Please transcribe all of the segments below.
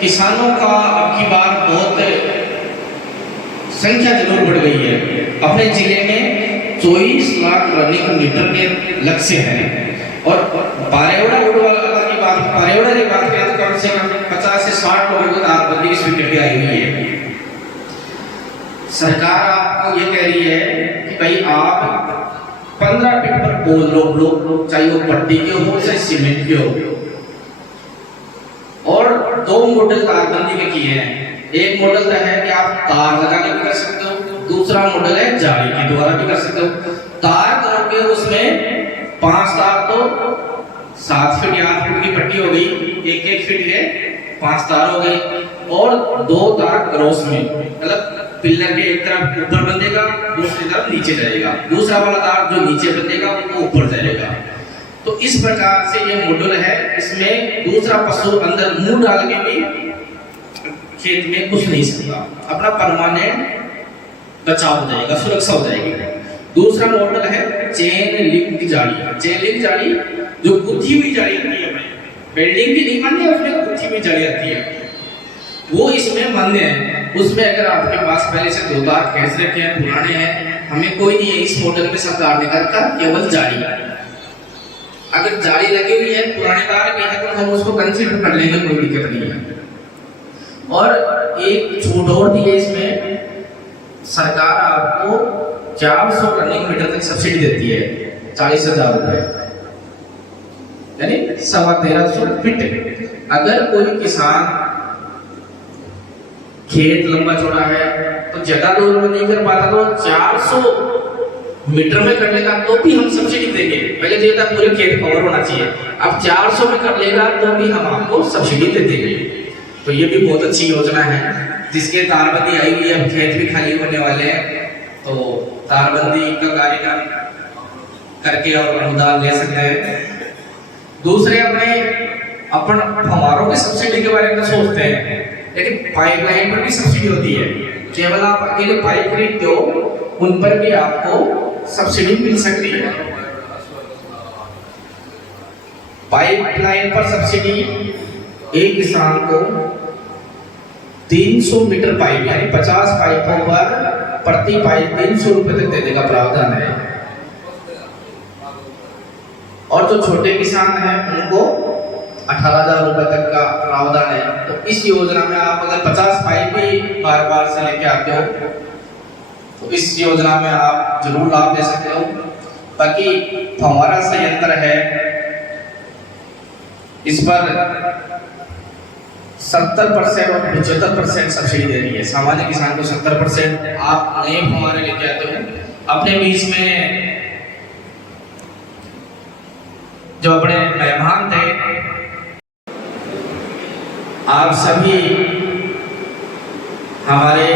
किसानों का अब की बार बहुत संख्या जरूर बढ़ गई है। अपने जिले में 24 लाख रनिंग मीटर के लक्ष्य हैं और पारेवड़ा पारेवड़ा की बात करें तो कम से कम 50 से 60 लोगों को तारबंदी की स्वीकृति आई हुई है। सरकार आपको ये कह रही है कि भाई आप 15 फीट पर पोल रोक, चाहे वो पट्टी के हो चाहे सीमेंट के हो। और 2 मॉडल तारबंदी के किए हैं। एक मॉडल तो है कि आप तार लगा के भी कर सकते हो, दूसरा मॉडल है जाली के द्वारा भी कर सकते हो। तार करोगे उसमें 5 तार तो 7 फीट या 8 फीट की पट्टी हो गई, 1-1 फीट के 5 तार हो गए और 2 तार क्रॉस में, मतलब पिलर के एक तरफ ऊपर बंधेगा, दूसरी तरफ नीचे जाएगा, दूसरा वाला तार जो नीचे बंधेगा वो ऊपर जाएगा। तो इस प्रकार से ये मॉडल है। इसमें दूसरा पशु अंदर मुंह डाल के भी खेत में घुस नहीं सकता, अपना परमानेंट बचाव हो जाएगा, सुरक्षा हो जाएगी। दूसरा मॉडल है चेन लिंक जाली। चेन लिंक जाली जो गुत्थी हुई जाली आती है, बिल्डिंग की नहीं मान्य, उसमें गुत्थी हुई जाली आती है, वो इसमें मान्य है। उसमें अगर आपके पास पहले से 2 तार खींच रखे हैं, पुराने हैं, हमें कोई नहीं है इस मॉडल में सरकार ने करता केवल जाली। अगर जाली लगी हुई है, पुराने तार भी है, तो हम उसको कंसीडर कर लेंगे, कोई दिक्कत नहीं है। और एक छूट और दी है इसमें, सरकार आपको 400 रनिंग मीटर तक सब्सिडी देती है, 40,000 रुपए, यानी 1350 फीट। अगर कोई किसान खेत लंबा चौड़ा है तो ज्यादा दूर में नहीं कर पाता तो 400 मीटर में कर लेगा तो भी हम सब्सिडी देंगे। पहले तो ये था पूरे खेत कवर होना चाहिए, अब 400 में कर लेगा तो भी हम आपको सब्सिडी दे देंगे। तो ये भी बहुत अच्छी योजना है जिसके तारबंदी आई हुई है। अब खेत भी खाली होने वाले हैं तो तारबंदी का कार्य करके और अनुदान ले सकते हैं। दूसरे अपन फव्वारों की सब्सिडी के बारे में सोचते हैं, लेकिन पाइपलाइन पर भी सब्सिडी होती है। केवल आप अकेले पाइप खरीदते हो, उन पर भी आपको सब्सिडी मिल सकती है। पाइपलाइन पर सब्सिडी एक किसान को 300 मीटर पाइप यानी 50 पाइपों पर प्रति पाइप 300 रुपए तक देने का प्रावधान है। और जो छोटे किसान हैं उनको 18,000 रुपए तक का प्रावधान है। तो इस योजना में आप अगर 50 पाइप भी बार से लेके आते हो तो इस योजना में आप जरूर लाभ ले सकते हो। बाकी फव्वारा संयंत्र है, इस पर 70% और 75% सब्सिडी दे रही है। सामान्य किसान को 70%, आप नए फव्वारे लेके आते हो। अपने बीच में जो अपने मेहमान थे, आप सभी हमारे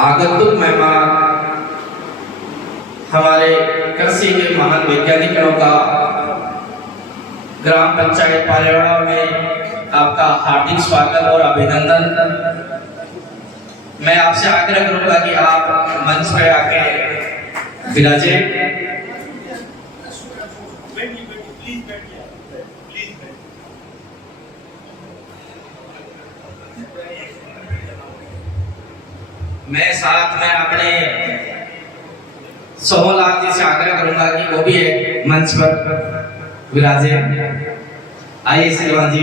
आगंतुक मेहमान, हमारे कृषि के महान वैज्ञानिकों का ग्राम पंचायत पारेवड़ा में आपका हार्दिक स्वागत और अभिनंदन। मैं आपसे आग्रह करूंगा कि आप मंच पर आके विराजे। मैं साथ में अपने सोहनलाल जी से आग्रह करूंगा कि वो भी एक मंच पर विराजे। आइए सिलवान जी,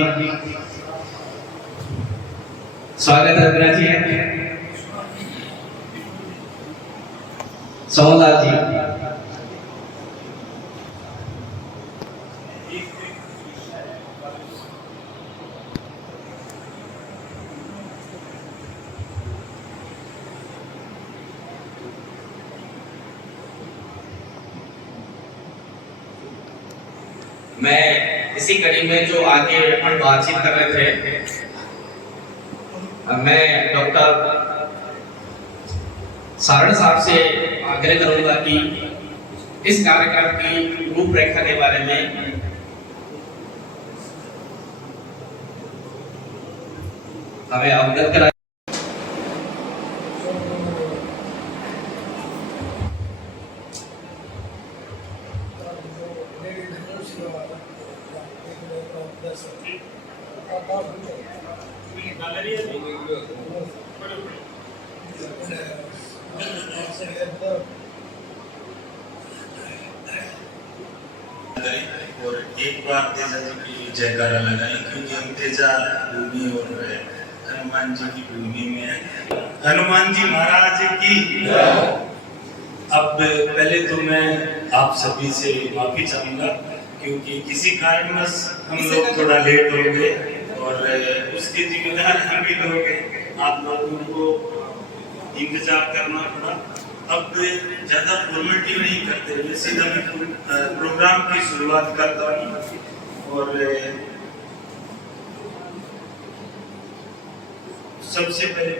स्वागत है। विराजिए सोहनलाल जी। मैं इसी कड़ी में जो आगे अपन बातचीत कर रहे थे, मैं डॉक्टर सारण साहब से आग्रह करूंगा कि इस कार्यक्रम की रूपरेखा के बारे में हमें अवगत करा। और एक बार तेजा जी की जयकारा लगाएं, क्योंकि हम तेजा भूमि और हनुमान जी की भूमि में है। हनुमान जी महाराज की। अब पहले तो मैं आप सभी से माफी चाहूंगा, क्योंकि किसी कारणवश हम लोग थोड़ा लेट हो गए और उसके जिम्मेदार हम भी लोग हैं। आप लोगों को इंतजार करना पड़ा। अब ज्यादा फॉर्मेलिटी नहीं करते हुए सीधा मैं प्रोग्राम की शुरुआत करता हूँ। और सबसे पहले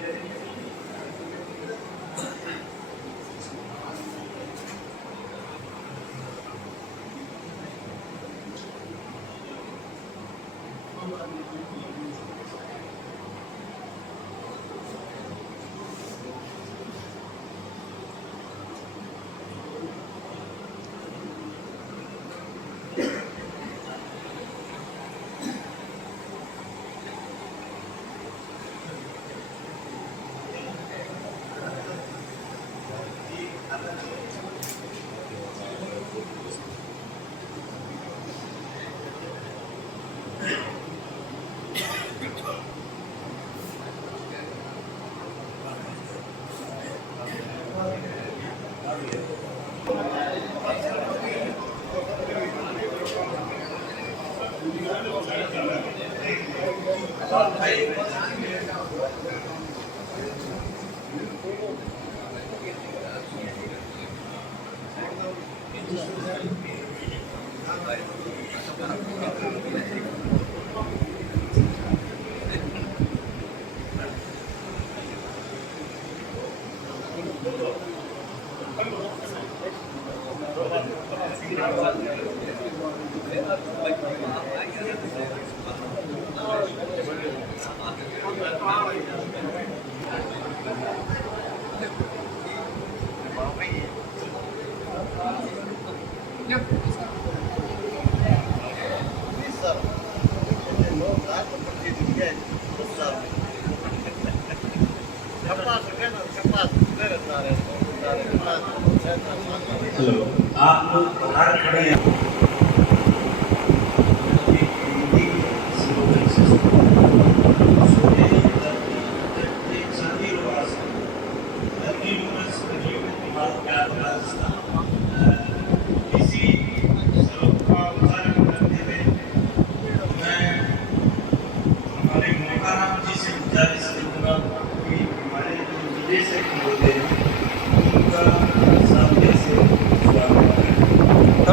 हेलो, आप लोग बाहर खड़े हैं।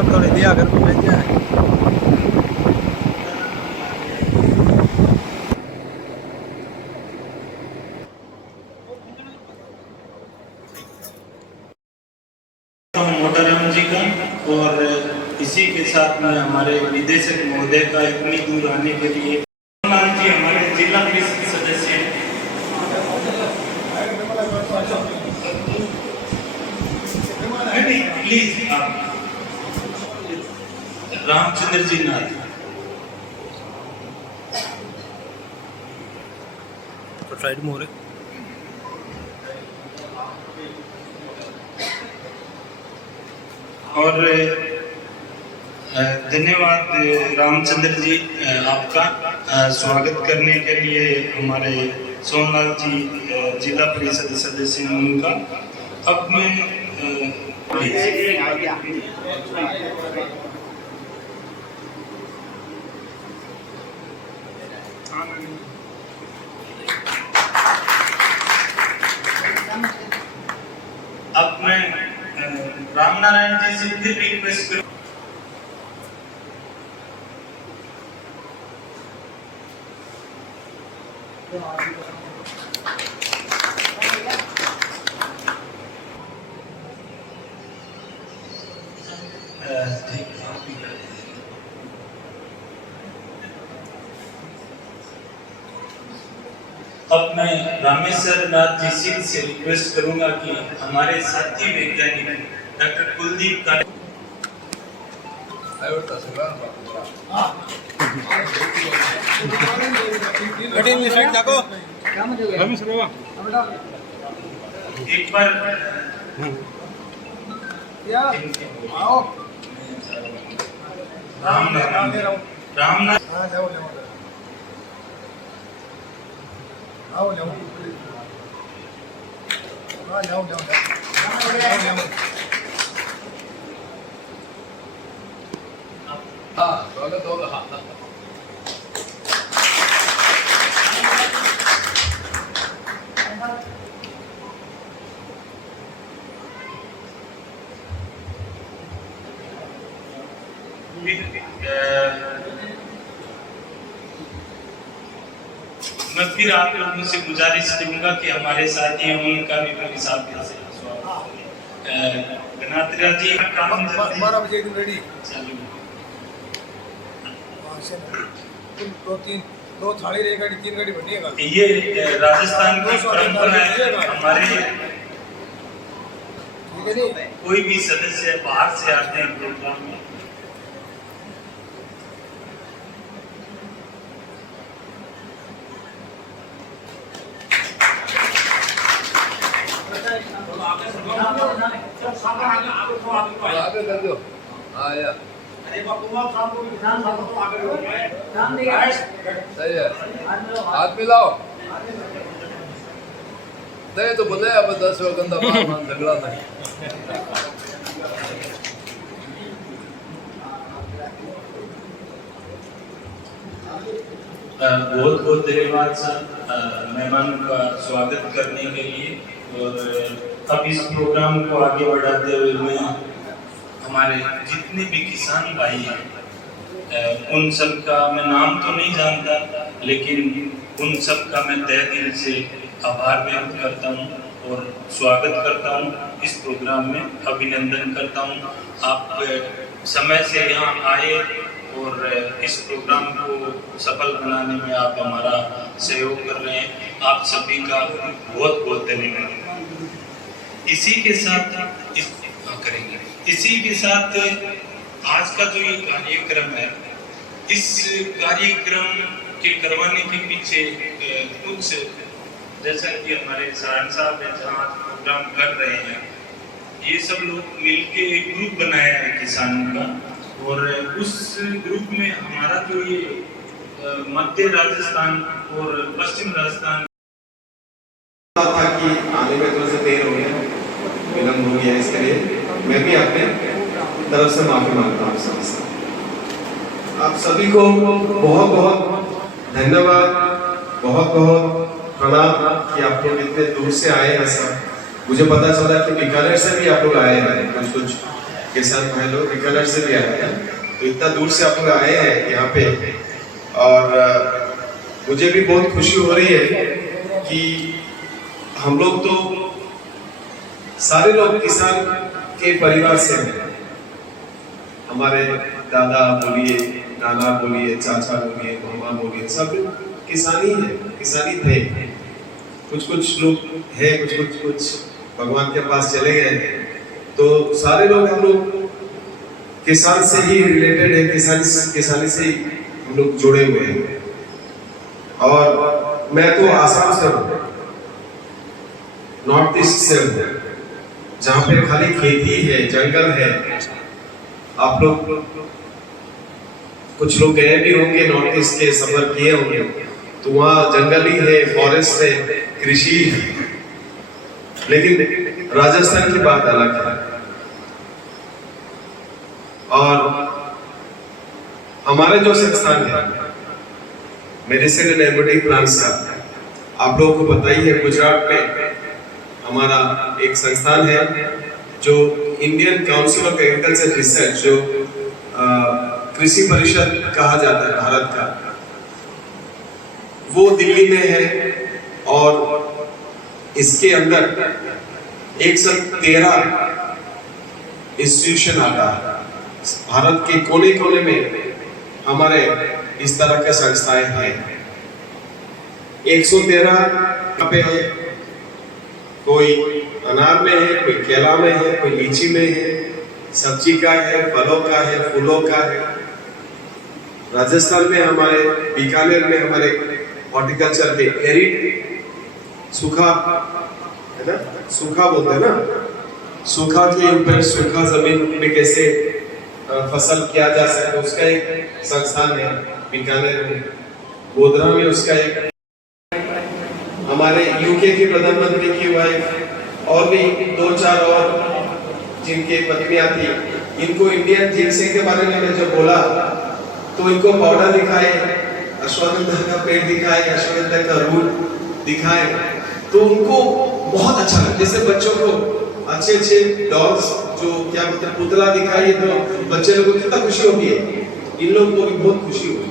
थोड़ी दिया अगर मिल जाए। मोटाराम जी का, और इसी के साथ में हमारे निदेशक महोदय का इतनी दूर आने के लिए जी हमारे जिला परिषद सदस्य प्लीज आप रामचंद्र जी नाथ। तो साइड में हो रहे और धन्यवाद रामचंद्र जी आपका स्वागत करने के लिए हमारे सोनलाल जी जिला परिषद सदस्य हैं उनका। अब मैं रामनारायण जी से फिर रिक्वेस्ट करूं। अब मैं रामेश्वर नाथ जी सिंह से रिक्वेस्ट करूंगा कि हमारे साथी वैज्ञानिक डॉक्टर कुलदीप का कटिंग साइड जाको एक बार रामनाथ स्वागत होगा। मैं फिर आप लोगों से गुजारिश करूंगा कि हमारे साथी हैं उनका भी मेरे साथ गनात्रा जी का काम 12 बजे एकदम रेडी। चालू दो थाली एक गाड़ी 3 गाड़ी बनिएगा। ये राजस्थान की परंपरा है। हमारे ठीक है नहीं? कोई भी सदस्य बाहर से आते हैं प्रोग्राम में, आगे कर दो। हाँ या सही है, हाथ मिलाओ। नहीं तो बोले अब 10 गंदा मान झगड़ा नहीं। बहुत बहुत धन्यवाद सर मेहमानों का स्वागत करने के लिए। और अब इस प्रोग्राम को आगे बढ़ाते हुए मैं हमारे जितने भी किसान भाई हैं उन सब का मैं नाम तो नहीं जानता, लेकिन उन सब का मैं तहे दिल से आभार व्यक्त करता हूँ और स्वागत करता हूँ इस प्रोग्राम में, अभिनंदन करता हूँ। आप समय से यहाँ आए और इस प्रोग्राम को सफल बनाने में आप हमारा सहयोग कर रहे हैं। आप सभी का बहुत बहुत धन्यवाद। इसी के साथ करेंगे, इसी के साथ आज का जो ये कार्यक्रम है, इस कार्यक्रम के करवाने के पीछे कुछ, जैसा कि हमारे सारण साहब जहाँ प्रोग्राम कर रहे हैं, ये सब लोग मिलके एक ग्रुप बनाया है किसानों का, और उस ग्रुप में हमारा जो ये मध्य राजस्थान और पश्चिम राजस्थान था कि आने में थोड़ा सा देर हो गया, विलम्ब हो गया, इसके लिए मैं भी अपने तरफ से माफी मांगता हूँ सबसे। आप सभी को बहुत बहुत धन्यवाद, बहुत बहुत प्रणाम कि आप लोग इतने दूर से आए हैं। सब मुझे पता चला कि बीकानेर से भी आप लोग आए हैं, कुछ किसान भाई लोग बीकानेर से भी आए हैं, तो इतना दूर से आप लोग आए हैं यहाँ पे। और मुझे भी बहुत खुशी हो रही है कि हम लोग तो सारे लोग किसान के परिवार से हैं। हमारे दादा बोलिए, नाना बोलिए, चाचा बोलिए, मामा बोलिए, सब किसानी है, किसानी थे। कुछ लोग हैं, कुछ भगवान के पास चले गए, तो सारे लोग हम लोग किसान से ही रिलेटेड है, किसानी से ही हम लोग जुड़े हुए हैं। और मैं तो आसाम से हूँ, नॉर्थ ईस्ट से हूँ, जहाँ पे खाली खेती है, जंगल है। आप लोग कुछ लोग गए भी होंगे, नॉर्थ ईस्ट के सफर किए होंगे, तो वहाँ जंगल ही है, फॉरेस्ट है, कृषि है। लेकिन राजस्थान की बात अलग है। और हमारे जो संस्थान है मेडिसिन एंड एरोमेटिक प्लांट्स का, आप लोगों को पता ही है, गुजरात में हमारा एक संस्थान है जो Indian council of agriculture research, जो कृषि परिषद कहा जाता है भारत का, वो दिल्ली में है। और इसके अंदर 113 इंस्टीट्यूशन आता है। भारत के कोने कोने में हमारे इस तरह के संस्थाएं हैं। 113 पे है, कोई अनार में है, कोई केला में है, कोई लीची में है, सब्जी का है, फलों का है, फूलों का है। राजस्थान में हमारे बीकानेर में हमारे हॉर्टिकल्चर के एरिड सूखा है ना, सूखा बोलते हैं ना, सूखा के ऊपर सूखा जमीन में कैसे फसल किया जा सकता है, उसका एक संस्थान है बीकानेर में। गोधरा में उसका एक, हमारे यूके के प्रधानमंत्री की वाइफ और भी 2-4 और जिनके पत्नियां थी, इनको इंडियन जिनसिंग के बारे में मैंने जब बोला तो इनको पाउडर दिखाए, अश्वगंधा का पेड़ दिखाए, अश्वगंधा का रूट दिखाए, तो उनको बहुत अच्छा लगा। जैसे बच्चों को अच्छे अच्छे डॉल्स जो क्या बोलते हैं पुतला दिखाई तो बच्चे लोगों को कितना खुशी होती है, इन लोगों को भी बहुत खुशी हुई।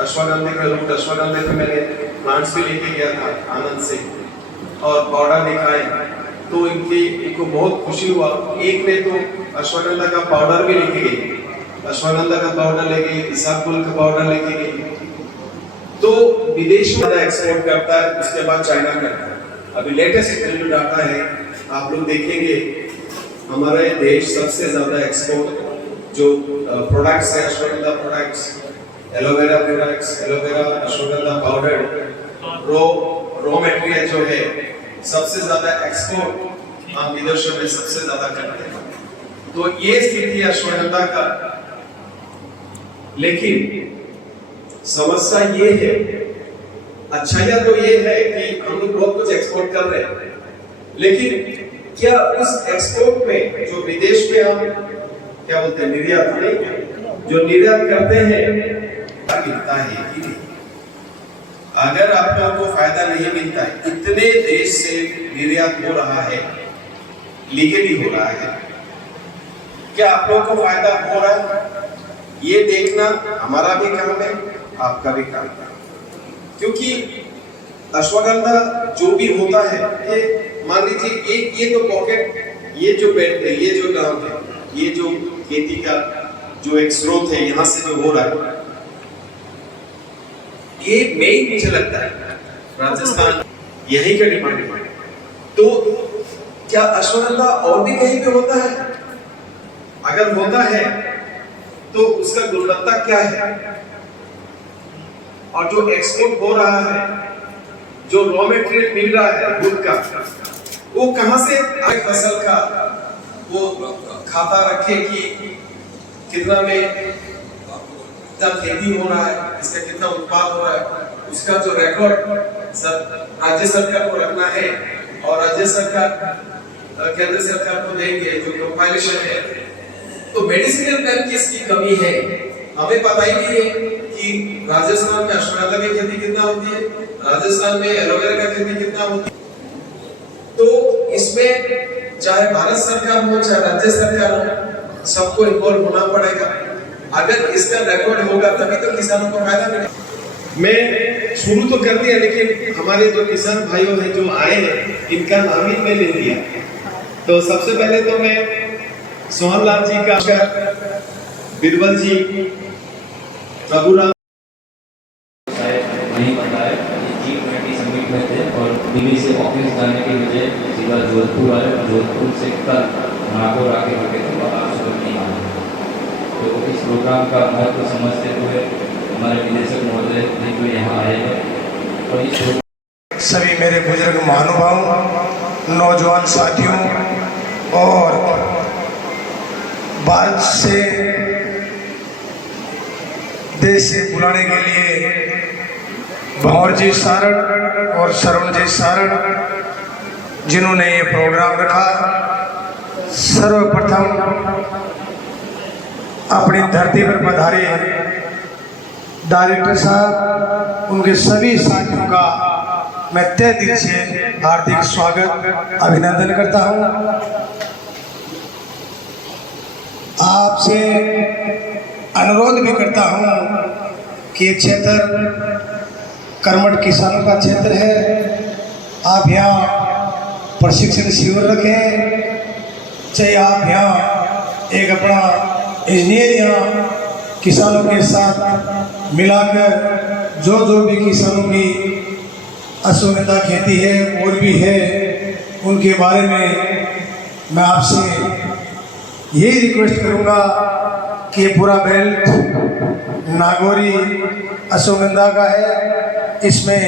अश्वगंधा का रूट, अश्वगंधा पे मैंने प्लांट्स भी लेके गया था आनंद से, और पाउडर दिखाए तो इनको बहुत खुशी हुआ। एक ने तो अश्वगंधा का पाउडर भी लेके गई, अश्वगंधा का पाउडर लेके, इसबगोल का पाउडर लेके गई। तो विदेश में एक्सपोर्ट करता है, उसके बाद चाइना करता है। अभी लेटेस्ट जो डाटा है आप लोग देखेंगे, हमारे देश सबसे ज्यादा एक्सपोर्ट जो प्रोडक्ट्स है, ashwagandha products, aloe vera products, aloe vera ashwagandha powder, raw material जो है सबसे ज्यादा एक्सपोर्ट हम विदेशों में सबसे ज्यादा करते हैं। तो ये स्थिति अश्वगंधा का। लेकिन समस्या ये है, अच्छाइयां तो ये है कि हम लोग बहुत कुछ एक्सपोर्ट कर रहे हैं, लेकिन क्या उस एक्सपोर्ट में जो विदेश में हम क्या बोलते हैं निर्यात नहीं, जो निर्यात करते हैं मिलता है कि नहीं? अगर आप लोगों को फायदा नहीं मिलता है, इतने देश से निर्यात हो रहा है, लीगली हो रहा है, क्या आप लोगों को फायदा हो रहा है? ये देखना हमारा भी काम है, आपका भी काम है। क्योंकि अश्वगंधा जो भी होता है, ये मान लीजिए ये तो पॉकेट, ये जो बेल्ट है, ये जो गांव है, ये जो खेती का जो एक स्रोत है, यहाँ से जो हो रहा है, ये मेन मुझे लगता है राजस्थान यही का डिमांड है। तो क्या अश्वगंधा और भी कहीं पे होता है? अगर होता है तो उसका गुणवत्ता क्या है, और जो एक्सपोर्ट हो रहा है, जो रॉ मटेरियल मिल रहा है वुड का, वो कहां से फसल का वो खाता रखे कि कितना में कितना खेती हो रहा है, इसका कितना उत्पाद हो रहा है, उसका जो रिकॉर्ड राज्य सरकार को रखना है, और राज्य सरकार केंद्र सरकार को देंगे जो कंपाइलेशन है। तो मेडिसिनल प्लांट की इसकी कमी है, हमें पता ही नहीं है कि राजस्थान में अश्वगंधा की खेती कितना होती है, राजस्थान में एलोवेरा का खेती कितना होती है। तो इसमें चाहे भारत सरकार हो चाहे राज्य सरकार हो, सबको इन्वॉल्व होना पड़ेगा। अगर इसका रिकॉर्ड होगा तभी तो किसानों को फायदा मिलेगा। मैं शुरू तो कर दिया, लेकिन हमारे जो किसान भाइयों हैं जो आए हैं, इनका नाम ही मैं ले लिया। तो सबसे पहले तो मैं सोहनलाल जी का, बीरबल जी, प्रभुराम नहीं पता है, G20 समिट में थे और दिल्ली से ऑफिस जाने के बजाय सीधा जोधपुर आए, और जोधपुर से कल नागौर आके रुके थे और आज सुबह नहीं आए। तो इस प्रोग्राम का महत्व समझते हुए हमारे निदेशक महोदय ने जो यहाँ आए हैं, और इस सभी मेरे बुजुर्ग महानुभावों, नौजवान साथियों, और भारत से देश से बुलाने के लिए भंवर जी सारण और श्रवण जी सारण जिन्होंने ये प्रोग्राम रखा, सर्वप्रथम अपनी धरती पर पधारे डायरेक्टर साहब, उनके सभी साथियों का मैं तहे दिल से हार्दिक स्वागत अभिनंदन करता हूं। आपसे अनुरोध भी करता हूं कि ये क्षेत्र कर्मठ किसानों का क्षेत्र है। आप यहाँ प्रशिक्षण शिविर रखें, चाहे आप यहाँ एक अपना इंजीनियर यहाँ किसानों के साथ मिलाकर जो भी किसानों की अश्वगंधा खेती है और भी है, उनके बारे में मैं आपसे यही रिक्वेस्ट करूंगा कि ये पूरा बेल्ट नागौरी अश्वगंधा का है, इसमें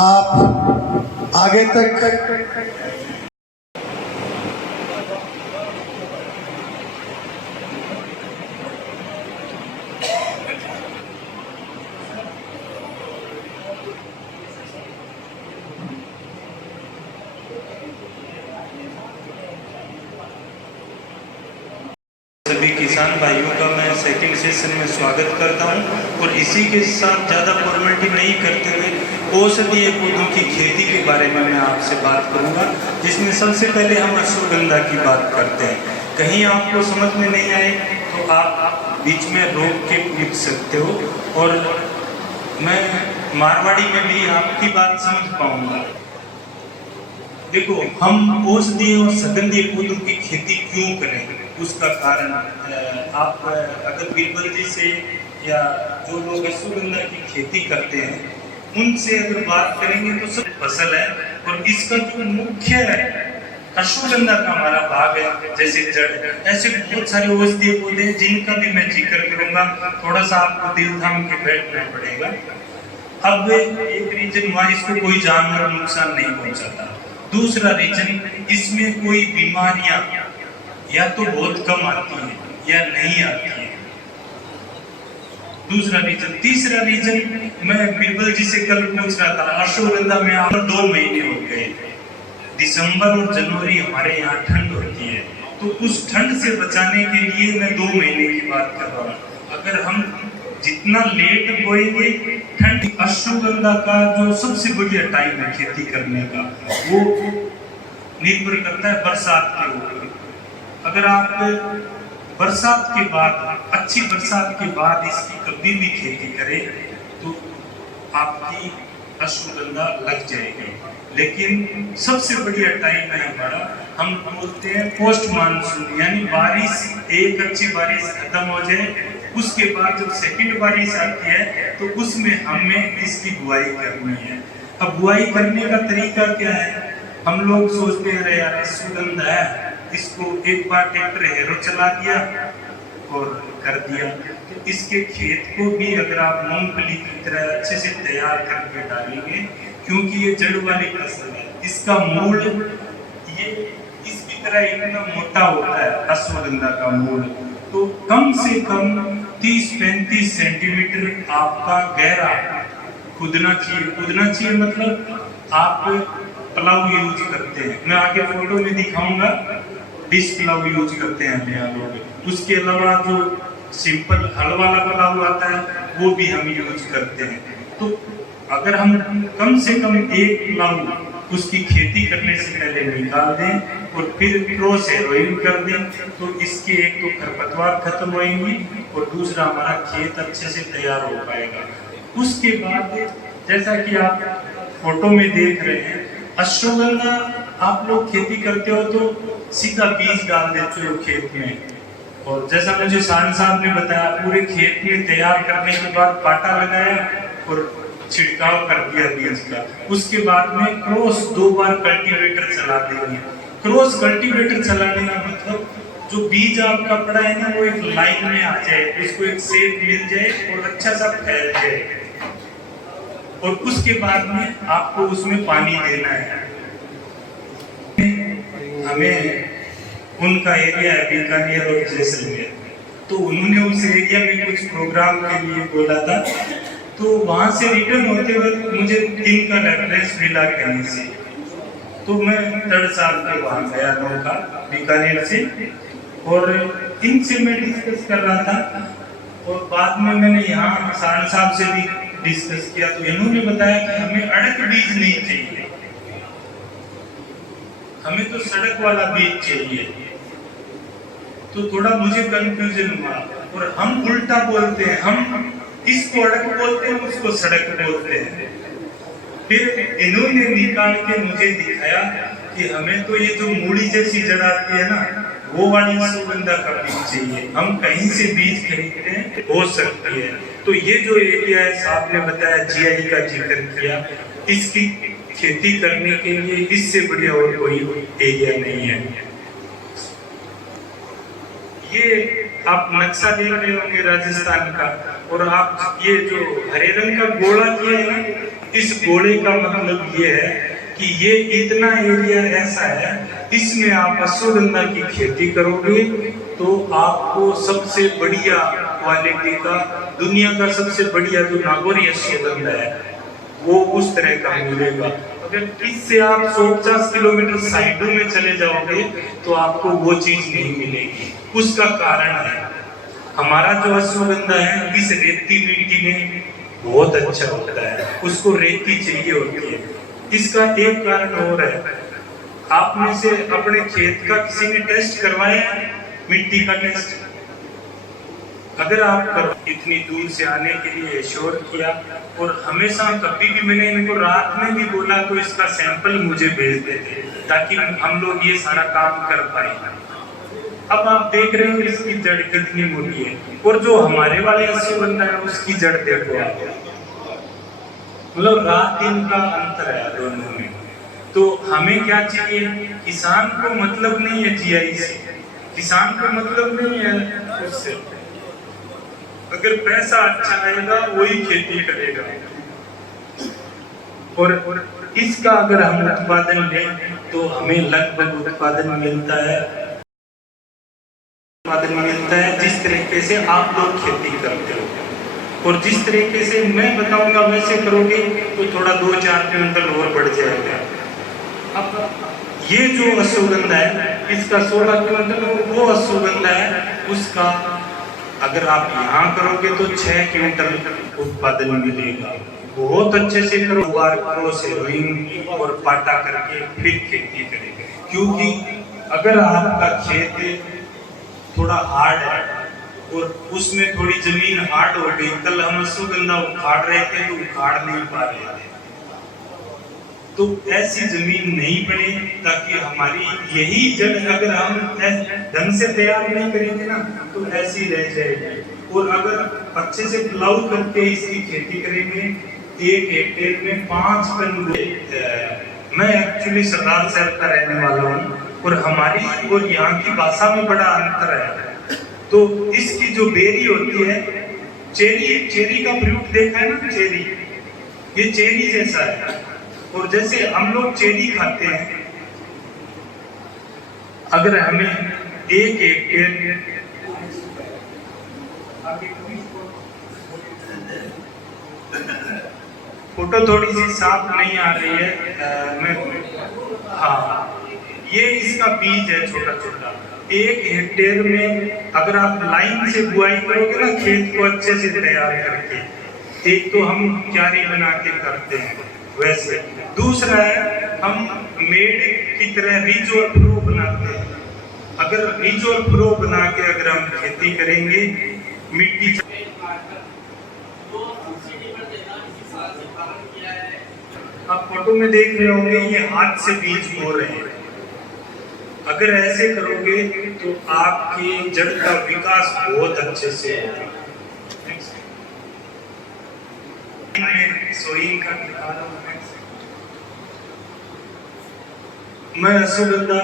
आप आगे तक सभी किसान भाइयों का मैं सेकंड सेशन में स्वागत करता हूं और इसी के साथ ज़्यादा फॉर्मेलिटी नहीं करते हुए औषधीय पौधों की खेती के बारे में मैं आपसे बात करूंगा, जिसमें सबसे पहले हम अश्वगंधा की बात करते हैं। कहीं आपको समझ में नहीं आए तो आप बीच में रोक के पूछ सकते हो और मैं मारवाड़ी में भी आपकी बात समझ पाऊंगा। देखो, हम औषधीय और सुगंधीय पौधों की खेती क्यों करें, उसका कारण आप अगर बीरबल जी से या जो लोग अश्वगंधा की खेती करते हैं उनसे अगर बात करेंगे तो सब फसल है और इसका जो मुख्य अश्वगंधा का हमारा भाग है, जैसे जड़, ऐसे बहुत सारे औषधीय पौधे जिनका भी मैं जिक्र करूंगा। थोड़ा सा आपको दिल थाम के बैठना पड़ेगा। अब एक रीजन हुआ, इसको कोई जानवर नुकसान नहीं पहुंचाता। दूसरा रीजन, इसमें कोई बीमारियां या तो बहुत कम आती है या नहीं आती है। दूसरा रीजन। तीसरा रीजन, मैं बीरबल जी से कल पूछ रहा था, अश्वगंधा में आप 2 महीने हो गए, दिसंबर और जनवरी हमारे यहाँ ठंड होती है, तो उस ठंड से बचाने के लिए मैं 2 महीने की बात कर रहा हूँ। अगर हम जितना लेट बोएंगे, ठंड, अश्वगंधा का जो सबसे बढ़िया टाइम है खेती करने का, वो निर्भर करता है बरसात के ऊपर। अगर आप बरसात के बाद, अच्छी बरसात के बाद इसकी कभी भी खेती करें तो आपकी अश्वगंधा लग जाएगी। लेकिन सबसे बढ़िया टाइम है हमारा, हम बोलते हैं पोस्ट मानसून, यानी बारिश, एक अच्छी बारिश खत्म हो जाए, उसके बाद जब सेकंड बारिश आती है तो उसमें हमें इसकी बुआई करनी है। अब बुआई करने का तरीका क्या है? हम लोग सोचते हैं अरे यार अश्वगंधा है, इसको एक बार ट्रैक्टर हेरो चला दिया और कर दिया। तो इसके खेत को भी अगर आप मूंगफली की तरह अच्छे से तैयार करके डालेंगे, क्योंकि ये जड़ वाली फसल है, इसका मूल ये इसकी तरह इतना मोटा होता है अश्वगंधा का मूल, तो कम से कम 30-35 सेंटीमीटर आपका गहरा खुदना चाहिए। खुदना चाहिए मतलब आप प्लाव यूज करते हैं, मैं आगे फोटो में दिखाऊंगा, डिश प्लाव यूज करते हैं यहाँ लोग। उसके अलावा जो सिंपल हल वाला प्लाव आता है वो भी हम यूज करते हैं। तो अगर हम कम से कम 1 प्लाव उसकी खेती करने से पहले निकाल दें और फिर क्रॉस हेरोइंग कर दें, तो इसके एक तो खरपतवार खत्म होंगी और दूसरा हमारा खेत अच्छे से तैयार हो पाएगा। उसके बाद जैसा कि आप फोटो में देख रहे हैं, अश्वगंधा आप लोग खेती करते हो तो सीधा बीज डाल देते हो खेत में, और जैसा मुझे सान साहब ने बताया, पूरे खेत में तैयार करने के बाद पाटा लगाया और छिड़काव कर दिया बीज का। उसके बाद में क्रॉस 2 बार कल्टीवेटर चला देंगे। क्रॉस कल्टीवेटर चलाने का मतलब जो बीज आपका पड़ा है ना, वो एक लाइन में आ जाए, उसको एक शेप मिल जाए और अच्छा सा फैल जाए, और उसके बाद में आपको उसमें पानी देना है। हमें उनका एरिया है बीकानेर और जैसलमेर, तो उन्होंने उस एरिया में कुछ प्रोग्राम के लिए बोला था, तो वहां से रिटर्न होते वक्त मुझे 3 का रेफरेंस मिला कहीं से, तो मैं 3rd साल के वहां गया नौका बीकानेर से, और इनसे मैं डिस्कस कर रहा था, और बाद में मैंने यहाँ सान साहब से भी डिस्कस किया, तो इन्होंने बताया कि हमें अड़क बीज नहीं चाहिए, हमें तो सड़क वाला बीज चाहिए। तो थोड़ा मुझे कंफ्यूजन हुआ, और हम उल्टा बोलते हैं, हम इसको अड़क बोलते हैं, उसको सड़क बोलते हैं। फिर इन्होंने निकाल के मुझे दिखाया कि हमें तो ये जो मूड़ी जैसी जड़ आती है ना, वो वाली अश्वगंधा का बीज चाहिए। हम कहीं से बीज खरीदते हैं, हो सकती है। तो ये जो एरिया है, साहब ने बताया जीआई का जिक्र किया, इसकी खेती करने के लिए इससे बढ़िया और कोई एरिया नहीं है। ये आप नक्शा देख रहे होंगे राजस्थान का, और आप ये जो हरे रंग का गोला किया है ना, इस गोले का मतलब ये है कि ये इतना एरिया ऐसा है, इसमें आप अश्वगंधा की खेती करोगे तो आपको सबसे बढ़िया क्वालिटी का, दुनिया का सबसे बढ़िया जो नागौरी अश्वगंधा है वो उस तरह का मिलेगा। अगर इससे आप 150 किलोमीटर साइडों में चले जाओगे तो आपको वो चीज नहीं मिलेगी। उसका कारण है हमारा जो अश्वगंधा है इस रेती मिट्टी में बहुत अच्छा होता है, उसको रेती चाहिए होती है। इसका एक कारण और है, आप में से अपने खेत का किसी ने टेस्ट करवाया है, मिट्टी का टेस्ट? अगर आप इतनी दूर से आने के लिए श्योर किया, और हमेशा कभी भी मैंने इनको रात में भी बोला तो इसका सैंपल मुझे भेज देते ताकि हम लोग ये सारा काम कर पाए। अब आप देख रहे हो इसकी जड़ कितनी मोटी है, और जो हमारे वाले अश्वगंधा है उसकी जड़ देखो आप, मतलब रात दिन का अंतर है दोनों में। तो हमें क्या चाहिए? किसान को मतलब नहीं है जीआई से, किसान को मतलब नहीं है उससे, अगर पैसा अच्छा आएगा वही खेती करेगा। और इसका अगर हम उत्पादन लें तो हमें लगभग उत्पादन मिलता है जिस तरीके से आप लोग खेती करते हो, और जिस तरीके से मैं बताऊंगा वैसे करोगे तो थोड़ा 2-4 क्विंटल और बढ़ जाएगा। अब ये जो अश्वगंधा है इसका 16 क्विंटल, वो अश्वगंधा है उसका अगर आप यहाँ करोगे तो 6 क्विंटल उत्पादन मिलेगा। बहुत अच्छे से करो, रोइंग और पाटा करके फिर खेती करेंगे, क्योंकि अगर आपका खेत थोड़ा हार्ड है और उसमें थोड़ी जमीन हार्ड हो गई, कल हम अश्वगंधा उखाड़ रहे थे तो उखाड़ नहीं पा रहे थे, तो ऐसी जमीन नहीं बने ताकि हमारी यही जड़ अगर हम ढंग से तैयार नहीं करेंगे ना तो ऐसी रह जाएगी। और अगर अच्छे से प्लाउ करके इसकी खेती करेंगे 1 हेक्टेयर में 5 टन। मैं एक्चुअली सरदार शहर का रहने वाला हूँ और हमारी और यहाँ की भाषा में बड़ा अंतर है। तो इसकी जो बेरी होती है, चेरी का फ्रूट देखा है ना, चेरी, ये चेरी जैसा है। और जैसे हम लोग चेरी खाते हैं, अगर हमें 1 हेक्टेयर फोटो थोड़ी सी साफ नहीं आ रही है, हाँ, ये इसका बीज है छोटा छोटा। 1 हेक्टेयर में अगर आप लाइन से बुआई करोगे ना खेत को अच्छे से तैयार करके, एक तो हम क्यारी बना के करते हैं वैसे, दूसरा है हम मेड की तरह रिज और प्रो बनाते हैं। अगर रिज और प्रो बना के अगर हम खेती करेंगे, मिट्टी आप फोटो में देख रहे होंगे ये हाथ से बीज बो रहे हैं। अगर ऐसे करोगे तो आपकी जड़ का विकास बहुत अच्छे से होगा। सोइंग का दिखा रहा हूं मैं अश्वगंधा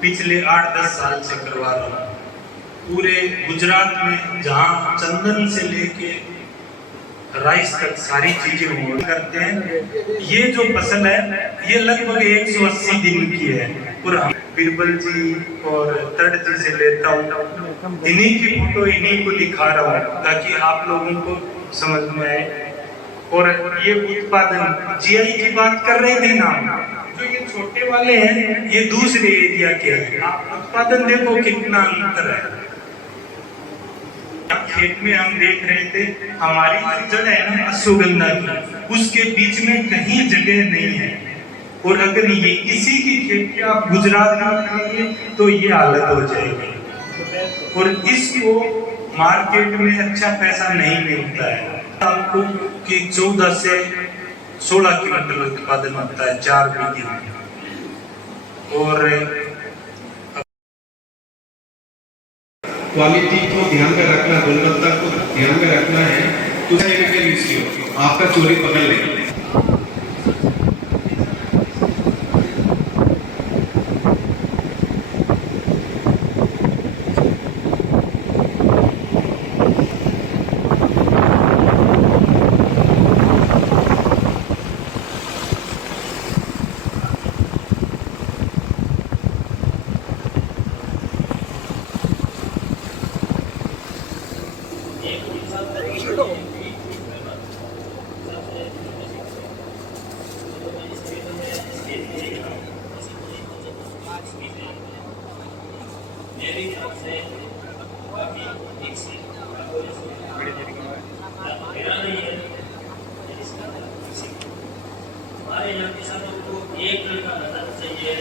पिछले 8-10 साल से करवा रहा हूँ पूरे गुजरात में, जहाँ चंदन से लेके राइस तक सारी चीजें हम करते हैं। ये जो फसल है ये लगभग 180 दिन की है, और हम बीरबल जी और तड़ जी से लेता हूँ, इन्हीं की फोटो इन्हीं को दिखा रहा हूँ ताकि आप लोगों को समझ में आए। और ये उत्पादन जीआई की बात कर रहे थे ना, जो ये छोटे वाले हैं ये दूसरे एरिया के हैं। आप उत्पादन देखो कितना अंतर है। खेत में हम देख रहे थे हमारी जो जड़ है ना अश्वगंधा की, उसके बीच में कहीं जगह नहीं है, और अगर ये इसी की खेती आप गुजरात में करेंगे तो ये हालत हो जाएगी, और इसको मार्केट में अच्छा पैसा नहीं मिलता है। आपको कि 14 से 16 क्विंटल उत्पादन होता है 4 बीघे में। और क्वालिटी को ध्यान में रखना, गुणवत्ता को ध्यान में रखना है तो आपका चोरी पकड़ लेगा। हमारे यहाँ किसानों को एक लड़का नजर चाहिए।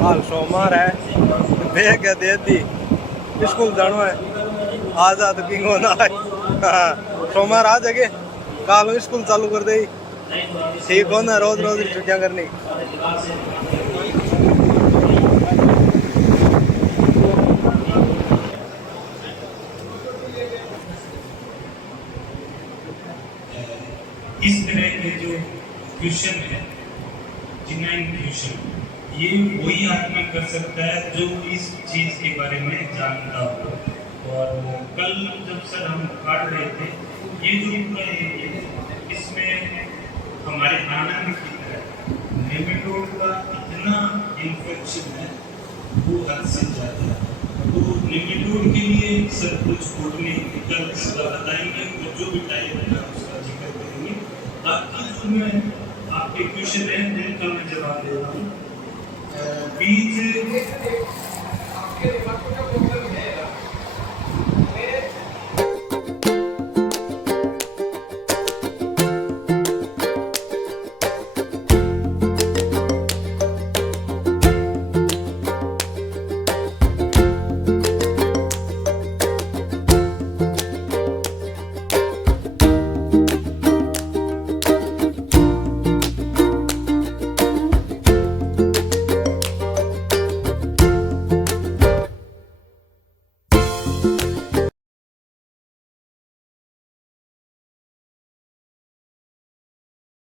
हाल सोमवार है, बेग है दे दी, स्कूल जानो है, आजाद किंग होना है। हाँ, सोमवार आ जगे, काल स्कूल चालू कर दे, ठीक होना रोज रोज छुट्टियां करनी। इस तरह के जो क्वेश्चन है, जिनाइन क्वेश्चन, ये वही आदमी कर सकता है जो इस चीज के बारे में जानता हो। और कल जब सर हम काट रहे थे, ये जो पूरा एरिया है, इसमें हमारे आनंद की तरह नेमेटोड का इतना इन्फेक्शन है, वो हद से ज्यादा है। तो नेमेटोड के लिए सर कुछ कोडने कल इसका बताएंगे, और जो भी टाइम है उसका जिक्र करेंगे। बाकी जो मैं आपके क्वेश्चन है उनका मैं जवाब दे रहा हूँ। बीज